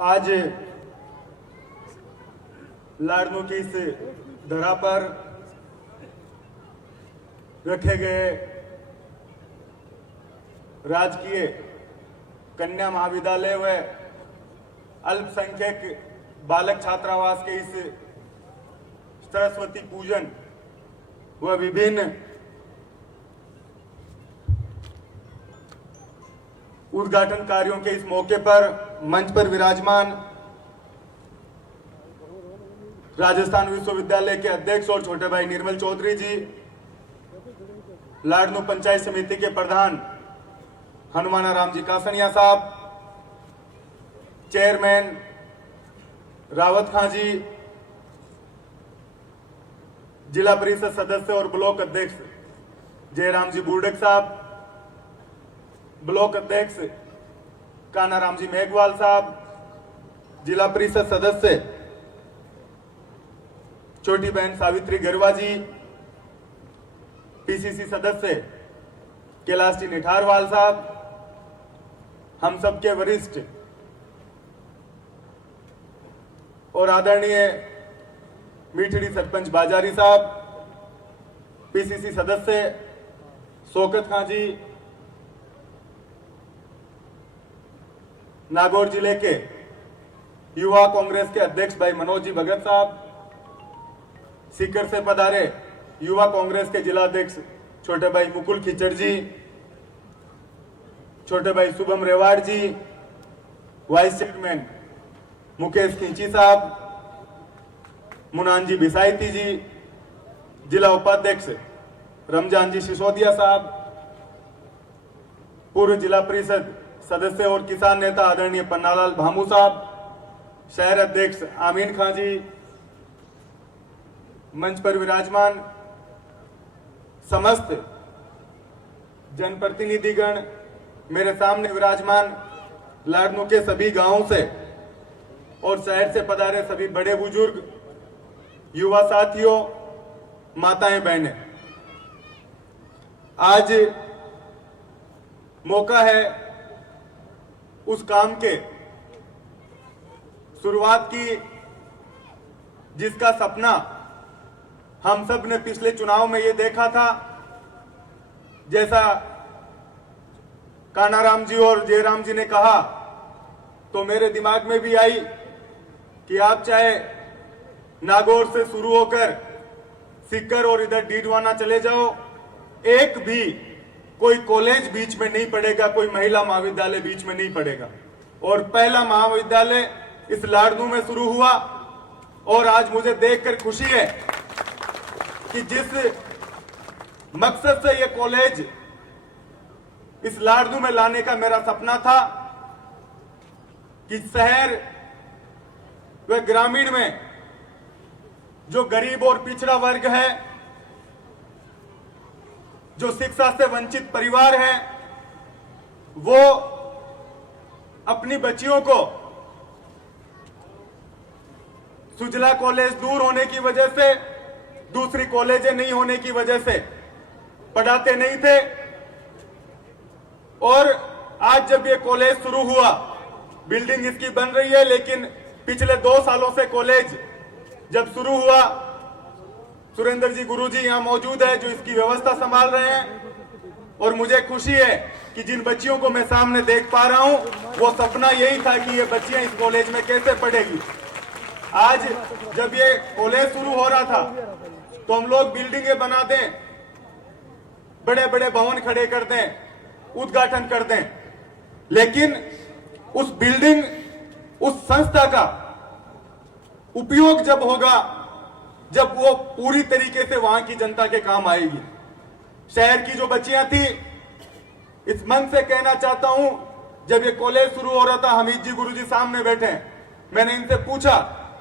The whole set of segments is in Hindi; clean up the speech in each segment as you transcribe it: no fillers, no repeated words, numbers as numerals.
आज लाड़नू की इस धरा पर रखे गए राजकीय कन्या महाविद्यालय व अल्पसंख्यक बालक छात्रावास के इस सरस्वती पूजन व विभिन्न उद्घाटन कार्यों के इस मौके पर मंच पर विराजमान राजस्थान विश्वविद्यालय के अध्यक्ष और छोटे भाई निर्मल चौधरी जी, लाड़नू पंचायत समिति के प्रधान हनुमाना राम जी कासनिया साहब, चेयरमैन रावत खां जी, जिला परिषद सदस्य और ब्लॉक अध्यक्ष जयराम जी बुर्डक साहब, ब्लॉक अध्यक्ष कानाराम जी मेघवाल साहब, जिला परिषद सदस्य छोटी बहन सावित्री गरवा जी, पीसीसी सदस्य कैलाश जी निठारवाल साहब, हम सबके वरिष्ठ और आदरणीय मीठड़ी सरपंच बाजारी साहब, पीसीसी सदस्य शौकत खां जी, नागौर जिले के युवा कांग्रेस के अध्यक्ष भाई मनोज जी भगत साहब, सीकर से पधारे युवा कांग्रेस के जिला अध्यक्ष छोटे भाई मुकुल खिचड़ जी, छोटे भाई शुभम रेवाड़ जी, वाइस चेयरमैन मुकेश खिंची साहब, मुनान जी बिसायती जी, जिला उपाध्यक्ष रमजान जी सिसोदिया साहब, पूर्व जिला परिषद सदस्य और किसान नेता आदरणीय पन्नालाल भामू साहब, शहर अध्यक्ष आमीन खां जी, मंच पर विराजमान समस्त जनप्रतिनिधिगण, मेरे सामने विराजमान लाड़नू के सभी गांवों से और शहर से पधारे सभी बड़े बुजुर्ग, युवा साथियों, माताएं बहनें, आज मौका है उस काम के शुरुआत की जिसका सपना हम सब ने पिछले चुनाव में ये देखा था। जैसा कानाराम जी और जयराम जी ने कहा तो मेरे दिमाग में भी आई कि आप चाहे नागौर से शुरू होकर सीकर और इधर डीडवाना चले जाओ, एक भी कोई कॉलेज बीच में नहीं पड़ेगा, कोई महिला महाविद्यालय बीच में नहीं पड़ेगा। और पहला महाविद्यालय इस लाड़नू में शुरू हुआ और आज मुझे देखकर खुशी है कि जिस मकसद से ये कॉलेज इस लाड़नू में लाने का मेरा सपना था कि शहर व ग्रामीण में जो गरीब और पिछड़ा वर्ग है, जो शिक्षा से वंचित परिवार है, वो अपनी बच्चियों को सुजला कॉलेज दूर होने की वजह से, दूसरी कॉलेजें नहीं होने की वजह से पढ़ाते नहीं थे। और आज जब ये कॉलेज शुरू हुआ, बिल्डिंग इसकी बन रही है, लेकिन पिछले 2 सालों से कॉलेज जब शुरू हुआ, सुरेंद्र जी गुरुजी यहाँ मौजूद है जो इसकी व्यवस्था संभाल रहे हैं, और मुझे खुशी है कि जिन बच्चियों को मैं सामने देख पा रहा हूं, वो सपना यही था कि ये बच्चियां इस कॉलेज में कैसे पढ़ेगी। आज जब ये कॉलेज शुरू हो रहा था तो हम लोग बिल्डिंगें बना दें, बड़े बड़े भवन खड़े कर दें, उद्घाटन कर दें, लेकिन उस बिल्डिंग, उस संस्था का उपयोग जब होगा जब वो पूरी तरीके से वहां की जनता के काम आएगी। शहर की जो बच्चियां थी, इस मन से कहना चाहता हूं, जब ये कॉलेज शुरू हो रहा था, हमीद जी गुरुजी सामने बैठे हैं, मैंने इनसे पूछा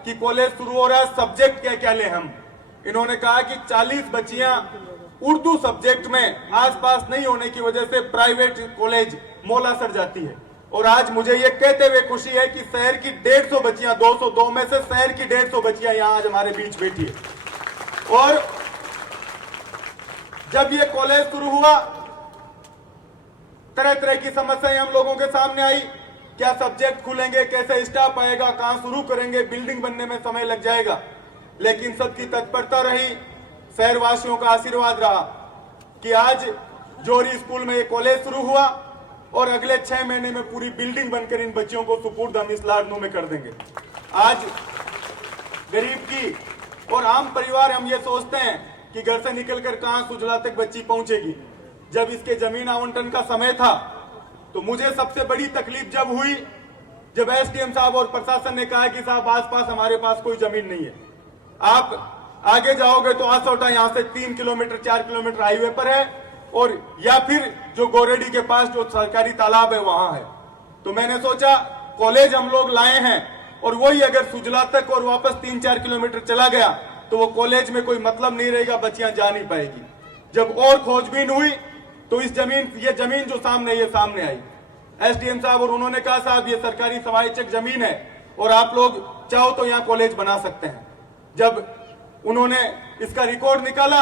कि कॉलेज शुरू हो रहा है, सब्जेक्ट क्या क्या ले हम। इन्होंने कहा कि 40 बच्चियां उर्दू सब्जेक्ट में आसपास नहीं होने की वजह से प्राइवेट कॉलेज मौला सर जाती है। और आज मुझे ये कहते हुए खुशी है कि शहर की 150 बच्चियां, 202 में से शहर की 150 बच्चियां यहां आज हमारे बीच बैठी है। और जब ये कॉलेज शुरू हुआ, तरह तरह की समस्याएं हम लोगों के सामने आई क्या सब्जेक्ट खुलेंगे, कैसे स्टाफ आएगा, कहां शुरू करेंगे, बिल्डिंग बनने में समय लग जाएगा, लेकिन सबकी तत्परता रही, शहरवासियों का आशीर्वाद रहा कि आज जोरी स्कूल में ये कॉलेज शुरू हुआ और अगले 6 महीने में पूरी बिल्डिंग बनकर इन बच्चियों को सुपुर्द हम इस लाडनू में कर देंगे। आज गरीब की और आम परिवार हम ये सोचते हैं कि घर से निकलकर कहां सुजला तक बच्ची पहुंचेगी। जब इसके जमीन आवंटन का समय था तो मुझे सबसे बड़ी तकलीफ जब हुई जब एसडीएम साहब और प्रशासन ने कहा कि साहब आसपास हमारे पास कोई जमीन नहीं है, आप आगे जाओगे तो आसौटा यहां से 3 किलोमीटर 4 किलोमीटर हाईवे पर है और या फिर जो गोरेडी के पास जो सरकारी तालाब है वहां है। तो मैंने सोचा कॉलेज हम लोग लाए हैं और वही अगर सुजला तक और वापस 3-4 किलोमीटर चला गया तो वो कॉलेज में कोई मतलब नहीं रहेगा, बच्चियां जा नहीं पाएगी। जब और खोजबीन हुई तो ये जमीन जो सामने आई, एसडीएम साहब और उन्होंने कहा साहब ये सरकारी समावेशक जमीन है और आप लोग चाहो तो यहाँ कॉलेज बना सकते हैं। जब उन्होंने इसका रिकॉर्ड निकाला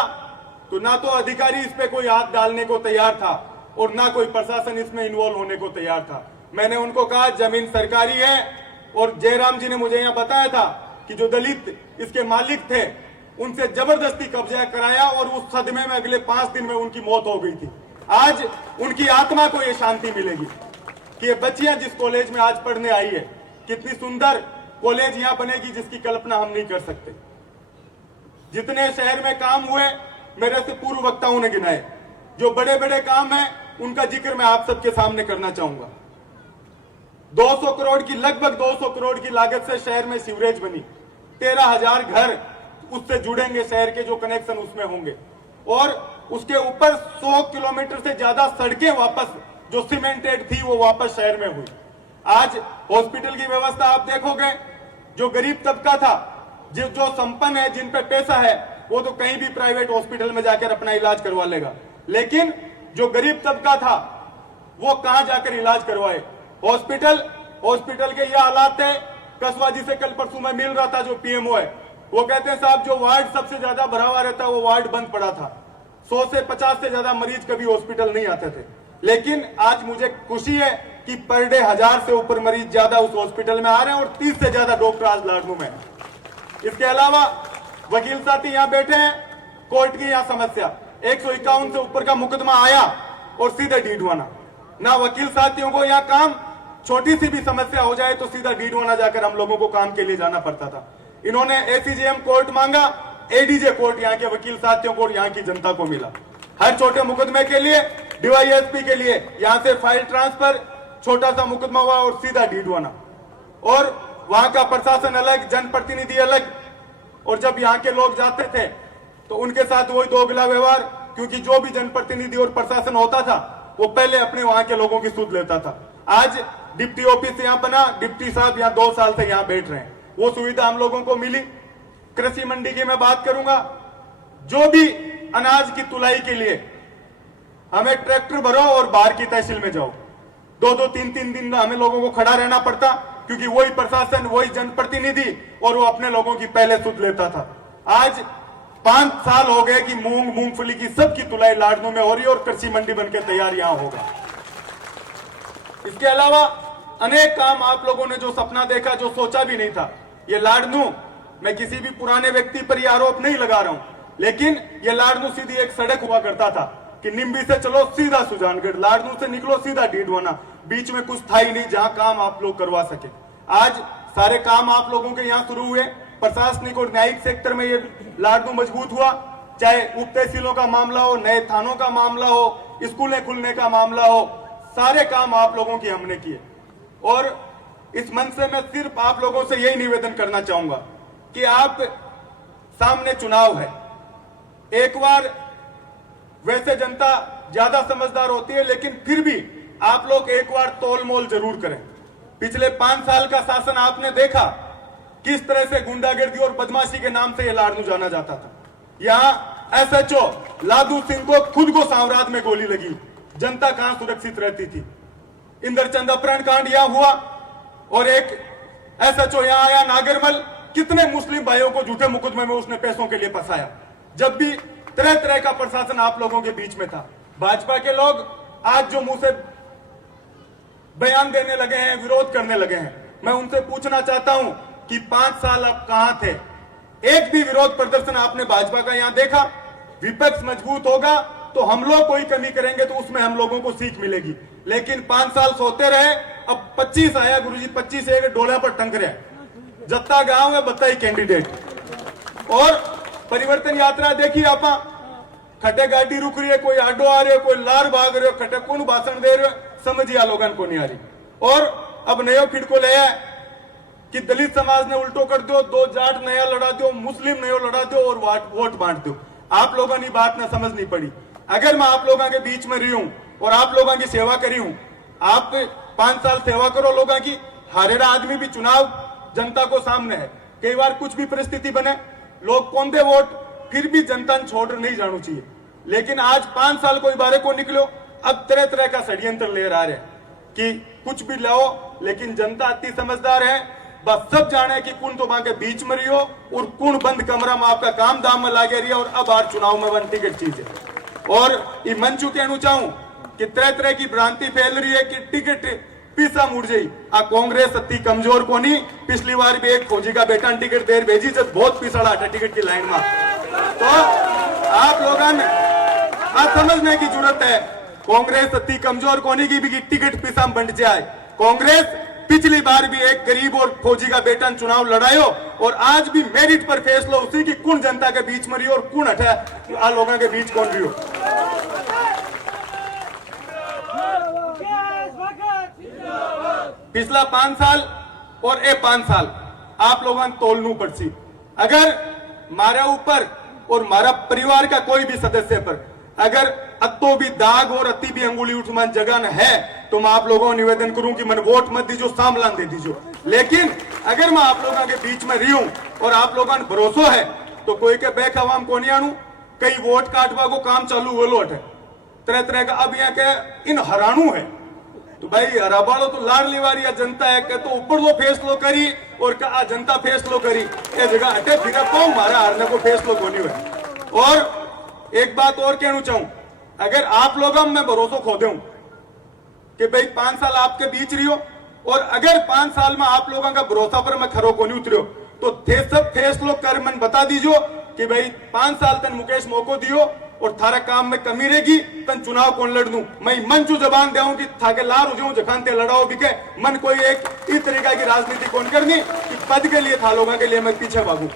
तो ना तो अधिकारी इस पे कोई हाथ डालने को तैयार था और ना कोई प्रशासन इसमें इन्वॉल्व होने को तैयार था। मैंने उनको कहा जमीन सरकारी है और जयराम जी ने मुझे यहाँ बताया था कि जो दलित इसके मालिक थे उनसे जबरदस्ती कब्जा कराया और उस सदमे में अगले 5 दिन में उनकी मौत हो गई थी। आज उनकी आत्मा को ये शांति मिलेगी कि ये बच्चियां जिस कॉलेज में आज पढ़ने आई है, कितनी सुंदर कॉलेज यहाँ बनेगी जिसकी कल्पना हम नहीं कर सकते। जितने शहर में काम हुए मेरे से पूर्व वक्ताओं ने गिनाए, जो बड़े बड़े काम है उनका जिक्र मैं आप सबके सामने करना चाहूंगा। 200 करोड़ की लगभग 200 करोड़ की लागत से शहर में सीवरेज बनी, 13,000 घर उससे जुड़ेंगे, शहर के जो कनेक्शन उसमें होंगे और उसके ऊपर 100 किलोमीटर से ज्यादा सड़कें वापस जो सीमेंटेड थी वो वापस शहर में हुई। आज हॉस्पिटल की व्यवस्था आप देखोगे, जो गरीब तबका था, जो संपन्न है, जिन पे पैसा है, वो तो कहीं भी प्राइवेट हॉस्पिटल में जाकर अपना इलाज करवा लेगा, लेकिन जो गरीब तबका था वो कहां जाकर इलाज करवाए। हॉस्पिटल के ये हालात है। कसवा जी से कल परसों में मिल रहा था, जो पीएमओ है, वो कहते हैं साहब जो वार्ड सबसे ज्यादा भरा हुआ रहता है वो वार्ड बंद पड़ा था, 100 से 50 से ज्यादा मरीज कभी हॉस्पिटल नहीं आते थे। लेकिन आज मुझे खुशी है कि पर डे 1000 से ऊपर मरीज ज्यादा उस हॉस्पिटल में आ रहे हैं और 30 से ज्यादा डॉक्टर आज लाडनू में। इसके अलावा वकील साथी यहाँ बैठे हैं, कोर्ट की यहाँ समस्या, 151 से ऊपर का मुकदमा आया और सीधे डीडवाना। ना वकील साथियों को यहाँ काम, छोटी सी भी समस्या हो जाए तो सीधा डीडवाना जाकर हम लोगों को काम के लिए जाना पड़ता था। इन्होंने एसीजेएम कोर्ट मांगा, एडीजे कोर्ट यहाँ के वकील साथियों को और यहाँ की जनता को मिला। हर छोटे मुकदमे के लिए डीवाईएसपी के लिए यहाँ से फाइल ट्रांसफर, छोटा सा मुकदमा हुआ और सीधा डीडवाना, और वहां का प्रशासन अलग, जनप्रतिनिधि अलग। और जब यहाँ के लोग जाते थे तो उनके साथ वही दोगला व्यवहार, क्योंकि जो भी जनप्रतिनिधि और प्रशासन होता था वो पहले अपने वहां के लोगों की सुध लेता था। आज डिप्टी ऑफिस यहाँ बना, डिप्टी साहब यहाँ 2 साल से यहाँ बैठ रहे हैं, वो सुविधा हम लोगों को मिली। कृषि मंडी की मैं बात करूंगा, जो भी अनाज की तुलाई के लिए हमें ट्रैक्टर भरो और बाहर की तहसील में जाओ, 2-2, 3-3 दिन हमें लोगों को खड़ा रहना पड़ता, क्योंकि वही प्रशासन, वही जनप्रतिनिधि और वो अपने लोगों की पहले सुध लेता था। आज 5 साल हो गए कि मूंगफली की सबकी तुलाई लाडनू में हो रही है और कृषि मंडी बनकर तैयार यहां होगा। इसके अलावा अनेक काम आप लोगों ने जो सपना देखा, जो सोचा भी नहीं था, ये लाडनू, मैं किसी भी पुराने व्यक्ति पर यह आरोप नहीं लगा रहा हूं, लेकिन ये लाडनू सीधी एक सड़क हुआ करता था कि निम्बी से चलो सीधा सुजानगढ़, लाडनू से निकलो सीधा डीडवाना, बीच में कुछ था ही नहीं जहां काम आप लोग करवा सके। आज सारे काम आप लोगों के यहाँ शुरू हुए। प्रशासनिक और न्यायिक सेक्टर में ये लाडनू मजबूत हुआ, चाहे उप तहसीलों का मामला हो, नए थानों का मामला हो, स्कूलें खुलने का मामला हो, सारे काम आप लोगों की हमने किए। और इस मंच से मैं सिर्फ आप लोगों से यही निवेदन करना चाहूंगा कि आप सामने चुनाव है, एक बार वैसे जनता ज्यादा समझदार होती है, लेकिन फिर भी आप लोग एक बार तोल मोल जरूर करें। पिछले 5 साल का शासन आपने देखा किस तरह से गुंडागर्दी और बदमाशी के नाम से यह लाडनू जाना जाता था। यहाँ एसएचओ लादू सिंह को खुद को साम्राज्य में गोली लगी, जनता कहां सुरक्षित रहती थी। इंद्रचंद अपहरण कांड यहां हुआ और एक एसएचओ यहां आया नागरमल, कितने मुस्लिम भाइयों को झूठे मुकदमे में उसने पैसों के लिए फंसाया। जब भी तरह तरह का प्रशासन आप लोगों के बीच में था, भाजपा के लोग आज जो मुंह से बयान देने लगे हैं, विरोध करने लगे हैं। मैं उनसे पूछना चाहता हूं कि 5 साल आप कहां थे? एक भी विरोध प्रदर्शन आपने भाजपा का यहां देखा? विपक्ष मजबूत होगा तो हम लोग कोई कमी करेंगे तो उसमें हम लोगों को सीख मिलेगी, लेकिन 5 साल सोते रहे। अब 25 आया गुरुजी, 25 एक डोला पर टंक रहा है। जत्ता गांव में बत्ता ही कैंडिडेट। और परिवर्तन यात्रा देखिए आप, खटे गाड़ी रुक रही है, कोई आडो आ रहे हो, कोई लार भाग रहे हो, खटे कौन भाषण दे रहे हो, समझिए लोगन को नहीं आ रही। और अब नयो खिड़को ले कि दलित समाज ने उल्टो कर दो, 2 जाट नया लड़ा दो, मुस्लिम नयो लड़ा दो और वोट बांट दो। आप लोगों ने बात ना समझनी पड़ी। अगर मैं आप लोगों के बीच में रही हूं और आप लोगों की सेवा करी हूं, आप 5 साल सेवा करो लोगों की। हारेड़ा आदमी भी चुनाव जनता को सामने है, कई बार कुछ भी परिस्थिति बने, लोग कौन दे वोट, फिर भी जनता ने छोड़ नहीं जाना चाहिए। लेकिन आज 5 साल कोई बारे को निकलो, अब तरह तरह का षड्यंत्र ले रहा है कि कुछ भी लाओ, लेकिन जनता अति समझदार है, बस सब जाने कि कौन तो वहां के बीच में रही हो और कौन बंद कमरा में आपका काम दाम में लागे रही है। और अब आज चुनाव में वन टिकट चीज है। और ये मंचू कहना चाहूं कि तरह तरह की भ्रांति फैल रही है कि टिकट पीसा मुड़ जाई। आ कांग्रेस अति कमजोर को नहीं, पिछली बार भी एक फौजी का बेटा टिकट देर भेजी जब बहुत पिछड़ा हटा टिकट की लाइन में। तो आप लोगों ने समझने की जरूरत है, कांग्रेस अति कमजोर कोनी की भी टिकट पिसा बंट जाए। कांग्रेस पिछली बार भी एक गरीब और फौजी का बेटा चुनाव लड़ायो और आज भी मेरिट पर फैसला उसी की कौन जनता के बीच में रही और कौन हटा आ लोगों के बीच कौन रही हो। पिछला 5 साल और ये 5 साल आप लोगों ने तोलनू पड़सी। अगर मारा ऊपर और मारा परिवार का कोई भी सदस्य पर अगर अतो भी दाग और अति भी अंगुली उठमान जगह है तो मैं आप लोगों को निवेदन करूं कि मन वोट मत दीजो, सामलान दे दीजो। लेकिन अगर मैं आप लोगों के बीच में रही हूं और आप लोगों ने भरोसा है तो कोई के बैक हवाम को नहीं आणू, कई वोट काटवा को काम चालू हुए लोट है तरह तरह का। अब यहाँ के इन हरानू है तो भाई हराबालो तो लाडली वाली जनता है कि तो ऊपर लो फैसलो करी और का जनता फैसलो करी, ये जगह हटे फिर तो हमारा हारने को फैसलो को नहीं हुए। और एक बात और कहना चाहूं, अगर आप लोगों में भरोसा खो दूं कि भाई 5 साल आपके बीच रही हो और अगर 5 साल में आप लोगों का भरोसा पर मैं खरो को नहीं उतरियो तो थे सब फैसलो कर मन बता दीजो कि भाई 5 साल तक मुकेश मौको दियो और थारा काम में कमी रहेगी तन चुनाव कौन लड़ दूं। मैं मन चू जबान देऊं कि थाके लार हो जाऊं जखान ते लड़ाओ बिके मन कोई एक इस तरीका की राजनीति कौन करनी कि पद के लिए था लोगों के लिए मैं पीछे भागू।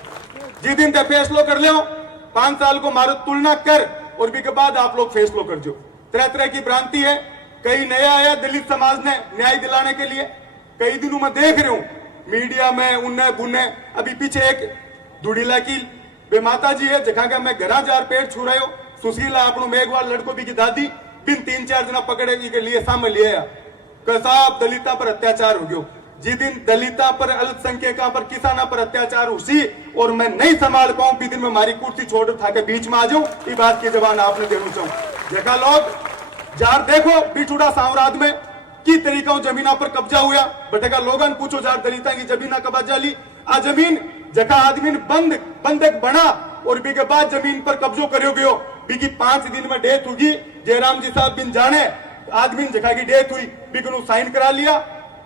जिस दिन ते फैसलो कर लियो 5 साल को मारो तुलना कर और भी के बाद आप लोग फैसलो कर जो। तरह तरह की भ्रांति है, कई नया आया दलित समाज ने न्याय दिलाने के लिए, कई दिनों में देख रहे हूं मीडिया में उन्ने बुन्ने। अभी पीछे एक दुड़ीला की बेमाता जी है जगह का मैं घरा जार पेट छू रहे हो, सुशीला अपनो मेघवाल लड़को भी की दादी बिन 3-4 जना पकड़े के लिए सामने लिया साहब दलिता पर अत्याचार हो गयो। जिस दिन दलिता पर अल्पसंख्यका पर किसाना पर अत्याचार हुई और मैं नहीं संभाल पाऊं भी दिन में हमारी कुर्सी छोड़ था के बीच में आ जाऊं, ये बात की जबान आपने देना चाहूं। जगह लोग जार देखो बिठुड़ा सांवराद में की तरीका जमीना पर कब्जा हुआ बटेगा लोगन पूछो जार दलिता की जमीना कब्जा ली आ जमीन जगह आदमी बंधक बना और बी के बाद जमीन पर कब्जो करो गयो बी की 5 दिन में डेथ होगी। जयराम जी साहब बिन जाने आदमी जगह की डेथ हुई बी को साइन करा लिया।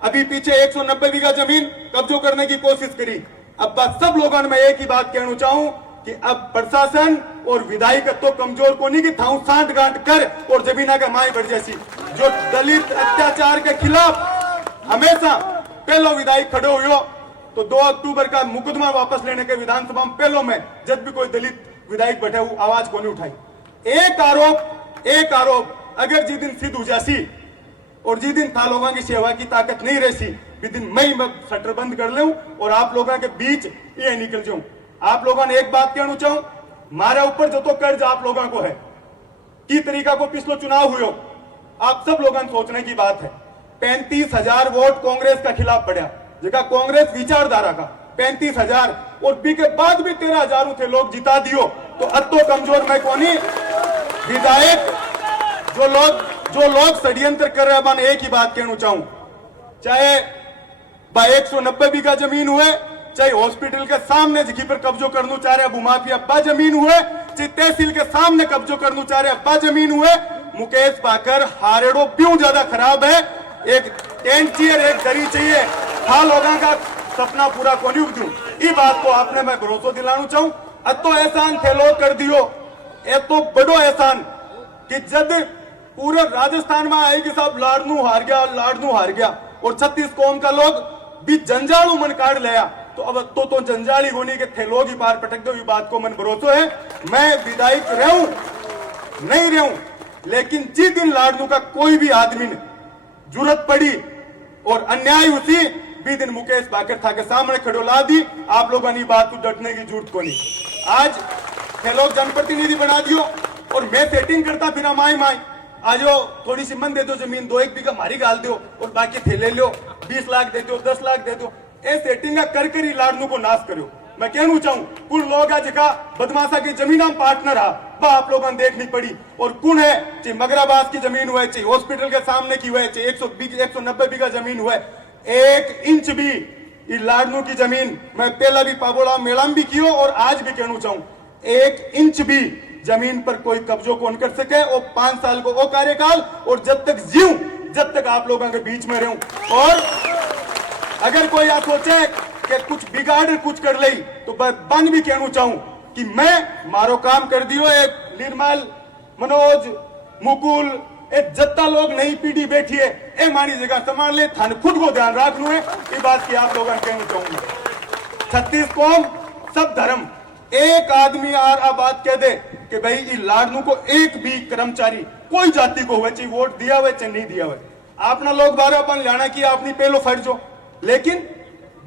अभी पीछे 190 बीघा जमीन कब्जो करने की कोशिश करी। अब बस सब लोगों ने मैं एक ही बात कहना चाहूं कि अब प्रशासन और विधायक तो कमजोर को नहीं कि थाऊ सांठ गांठ कर और जमीना का माई बढ़ जैसी जो दलित अत्याचार के खिलाफ हमेशा पहलो विधायक खड़े हुए तो 2 अक्टूबर का मुकदमा वापस लेने के विधानसभा में पहलो में जब भी कोई दलित विधायक बैठे हुए आवाज को नहीं उठाई। एक आरोप अगर जिस दिन सिद्ध हो जासी और जिस दिन था लोगों की सेवा की ताकत नहीं रहती भी दिन मैं शटर बंद कर लूं और आप लोगों के बीच ये निकल जाऊं। आप लोगों ने एक बात कहना चाहूं, मारे ऊपर जो तो कर्ज आप लोगों को है की तरीका को पिछलो चुनाव हुए आप सब लोगों ने सोचने की बात है। 35,000 वोट कांग्रेस का खिलाफ पड़ा जगह कांग्रेस विचारधारा का 35,000 और बी के बाद भी 13,000 थे लोग जिता दियो तो अतो कमजोर मैं कोनी विधायक जो लोग षड्यंत्र कर रहे हैं। एक ही बात कहना चाहूं, चाहे 190 बीघा जमीन हुए, चाहे हॉस्पिटल के सामने जगह पर कब्जो करना चाह रहे भूमाफिया अब्बा जमीन हुए, चाहे तहसील के सामने कब्जो करना चाह रहे अब्बा जमीन हुए, मुकेश पाकर हारेड़ो क्यों ज्यादा खराब है। टेंट चाहिए, एक दरी चाहिए, हाँ लोगों का सपना पूरा कोनी दूं। ये बात को आपने मैं भरोसा दिलाना चाहूं। तो एहसान थे लोग कर दियो, ये तो बड़ो एहसान कि जब पूरे राजस्थान में आए कि साहब लाडनू हार गया और 36 कौम का लोग भी जंजालू मन काट लिया, तो अब तो जंजाली होने के थे लोग ही पार पटक दो। ये बात को मन भरोसा है। मैं विधायक रहूं नहीं रहूं, लेकिन जिस दिन लाडनू का कोई भी आदमी ने जरूरत पड़ी और अन्याय उसी भी दिन मुकेश बाकर था के सामने खड़ो ला दी। आप लोगों ने बात को डटने की जरूरत को नहीं। आज थे लोग जनप्रतिनिधि बना दियो और मैं सेटिंग करता फिर माई आजो थोड़ी सी मन दे दो, जमीन 2-1 बीघा मारी गाल दो और बाकी थे ले लो, 20 लाख दे दो, 10 लाख दे दो। ए सेटिंग कर ही लाडनू को नाश करो। मैं कहना चाहूं कुल लोग है जिका बदमाशा की जमीन हम पार्टनर हा बा आप लोगों ने देखनी पड़ी। और कौन है चाहे मगराबाद की जमीन हुए, चाहे हॉस्पिटल के सामने की हुए, चाहे 190 बीघा जमीन हुए, 1 इंच भी ये लाडनू की जमीन मैं पहला भी पाबोड़ा मेला में भी कियो और आज भी कहना चाहूं 1 इंच भी जमीन पर कोई कब्जो कौन कर सके। और 5 साल को वो कार्यकाल और जब तक जीऊं जब तक आप लोगों के बीच में रहूं। और अगर कोई आप सोचे कि कुछ बिगाड़ कुछ कर ले तो बन भी कहना चाहूं कि मैं मारो काम कर दियो। एक निर्मल मनोज मुकुल एक जत्ता लोग नई पीढ़ी बैठी है, ए मानी जगह संभाल ले, थाने खुद को ध्यान रखना है। ये बात की आप लोगों ने कहना चाहूंगा। 36 कौम सब धर्म, एक आदमी आ बात कह दे कि भाई ये लाडनू को एक भी कर्मचारी कोई जाति को हुए चाहे वोट दिया हुआ चाहे नहीं दिया हुआ, आपना लोग बारह अपन लाना की अपनी पहलो फर्ज हो। लेकिन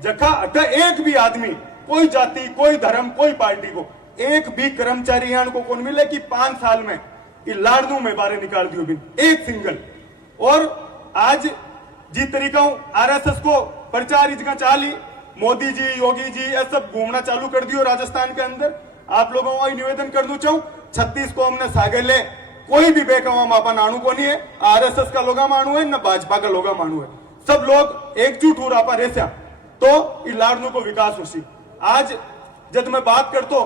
जखा अगर एक भी आदमी कोई जाति कोई धर्म कोई पार्टी को एक भी कर्मचारी को कौन मिले कि 5 साल में ये लाडनू में बारे निकाल दियो बिन एक सिंगल। और आज जिस तरीका आरएसएस को प्रचार इसका चाली मोदी जी योगी जी ये सब घूमना चालू कर दियो राजस्थान के अंदर। आप लोगों को निवेदन कर दूं चाहूं 36 को हमने सागर ले कोई भी बेकवा मापा नाणु को नहीं है, आरएसएस का लोगा मानू है न भाजपा का लोगा मानू है, सब लोग एकजुट हो रहा रेसा तो ये लाडनू को विकास होसी। आज जब मैं बात करता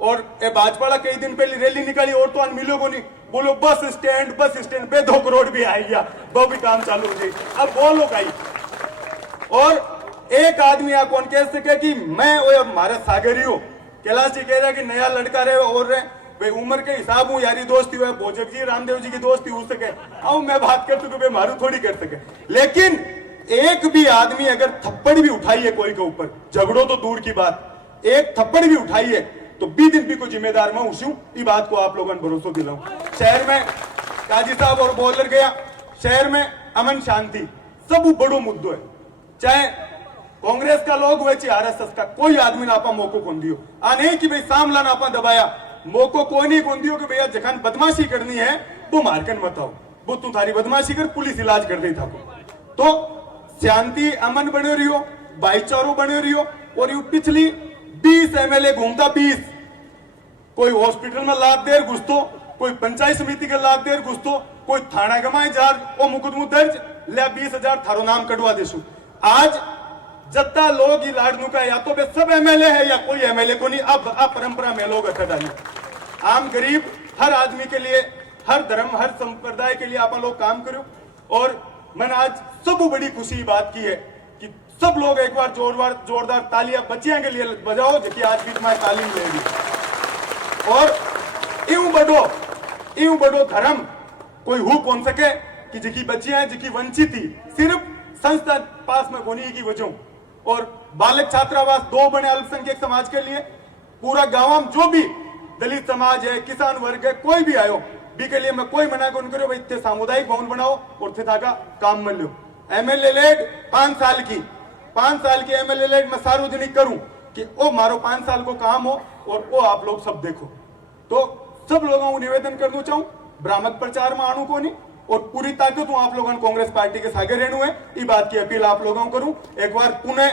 और ए भाजपा कई दिन पहले रैली निकाली और तो अन मिलो को नहीं बोलो बस स्टैंड पे 2 करोड़ भी आई गया वो भी काम चालू हो जाए। अब वो लोग आई और एक आदमी आप कौन कह सके कि मैं वो हमारे सागरी हो कैलाश जी कह रहा कि नया लड़का रहे और रहे भाई उम्र के हिसाब हूँ यारी दोस्ती हुआ भोजक जी रामदेव जी की दोस्ती हो सके आओ मैं बात कर सकूं मारू थोड़ी कर सके। लेकिन एक भी आदमी अगर थप्पड़ भी उठाई है कोई के ऊपर झगड़ो तो दूर की बात एक थप्पड़ भी उठाई है तो 20 दिन भी को जिम्मेदार मैं उसी ये बात को आप लोगों ने भरोसा दिलाऊं। शहर में काजी साहब और बोलर गया शहर में अमन शांति सब बड़ो मुद्दो है, चाहे कांग्रेस का लोग हुए चाहे आरएसएस का कोई आदमी ना आपा मौको कौन दियो आ नहीं कि भाई सामला ना आपा दबाया मौको कोई नहीं कौन दियो कि भैया जखान बदमाशी करनी है वो मारकन मत आओ वो तू थारी बदमाशी कर पुलिस इलाज कर दे था तो शांति अमन बने रही हो भाईचारो बने रही हो। और यू पिछली 20 एमएलए घूमता 20 कोई हॉस्पिटल में लाभ देर घुसतो कोई पंचायत समिति का लाभ देर घुसतो कोई थाना गमाए जार ओ मुकदमो दर्ज ले 20,000 थारो नाम कटवा देसु। आज जत्ता लोग ही लाडनू का या तो वे सब एमएलए है या कोई एमएलए को नहीं। अब परंपरा में लोग अखा डाली आम गरीब हर आदमी के लिए हर धर्म हर संप्रदाय के लिए आप लोग काम करो। और मैंने आज सब बड़ी खुशी बात की है कि सब लोग एक बार जोरदार तालियां बच्चियां के लिए बजाओ जो आज बीच में तालीम लेगी। और यूं बड़ो धर्म कोई हो कौन सके कि जिकी बच्चियां जिकी वंचित थी सिर्फ संस्था पास में होने की वजह। और बालक छात्रावास 2 बने अल्पसंख्यक समाज के लिए पूरा गांव में जो भी दलित समाज है किसान वर्ग है कोई भी आयो भी के लिए मैं कोई मना कौन करो भाई इतने सामुदायिक भवन बनाओ और थे का काम मिल लो। एमएलए लेट 5 साल की एमएलए लेट मैं सार्वजनिक करूं कि ओ मारो 5 साल को काम हो और वो आप लोग सब देखो। तो सब लोगों को निवेदन कर दो चाहूं भ्रामक प्रचार में आणु को नहीं और पूरी ताकत हूं आप लोगों कांग्रेस पार्टी के सागे रहनु है ये बात की अपील आप लोगों को करूं। एक बार पुणे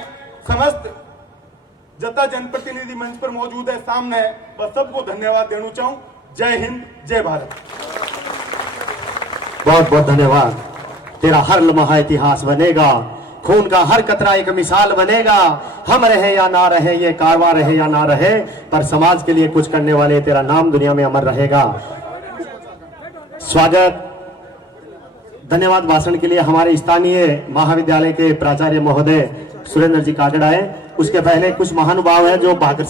समस्त जता जनप्रतिनिधि मंच पर मौजूद है सामने है बस सबको धन्यवाद देना चाहूं। जय हिंद जय भारत। बहुत बहुत धन्यवाद। तेरा हर लम्हा इतिहास बनेगा, खून का हर कतरा एक मिसाल बनेगा। हम रहे या ना रहे ये कारवां रहे या ना रहे पर समाज के लिए कुछ करने वाले तेरा नाम दुनिया में अमर रहेगा। स्वागत धन्यवाद भाषण के लिए हमारे स्थानीय महाविद्यालय के प्राचार्य महोदय सुरेंद्र जी काकड़ आए। उसके पहले कुछ महानुभाव है जो भाकर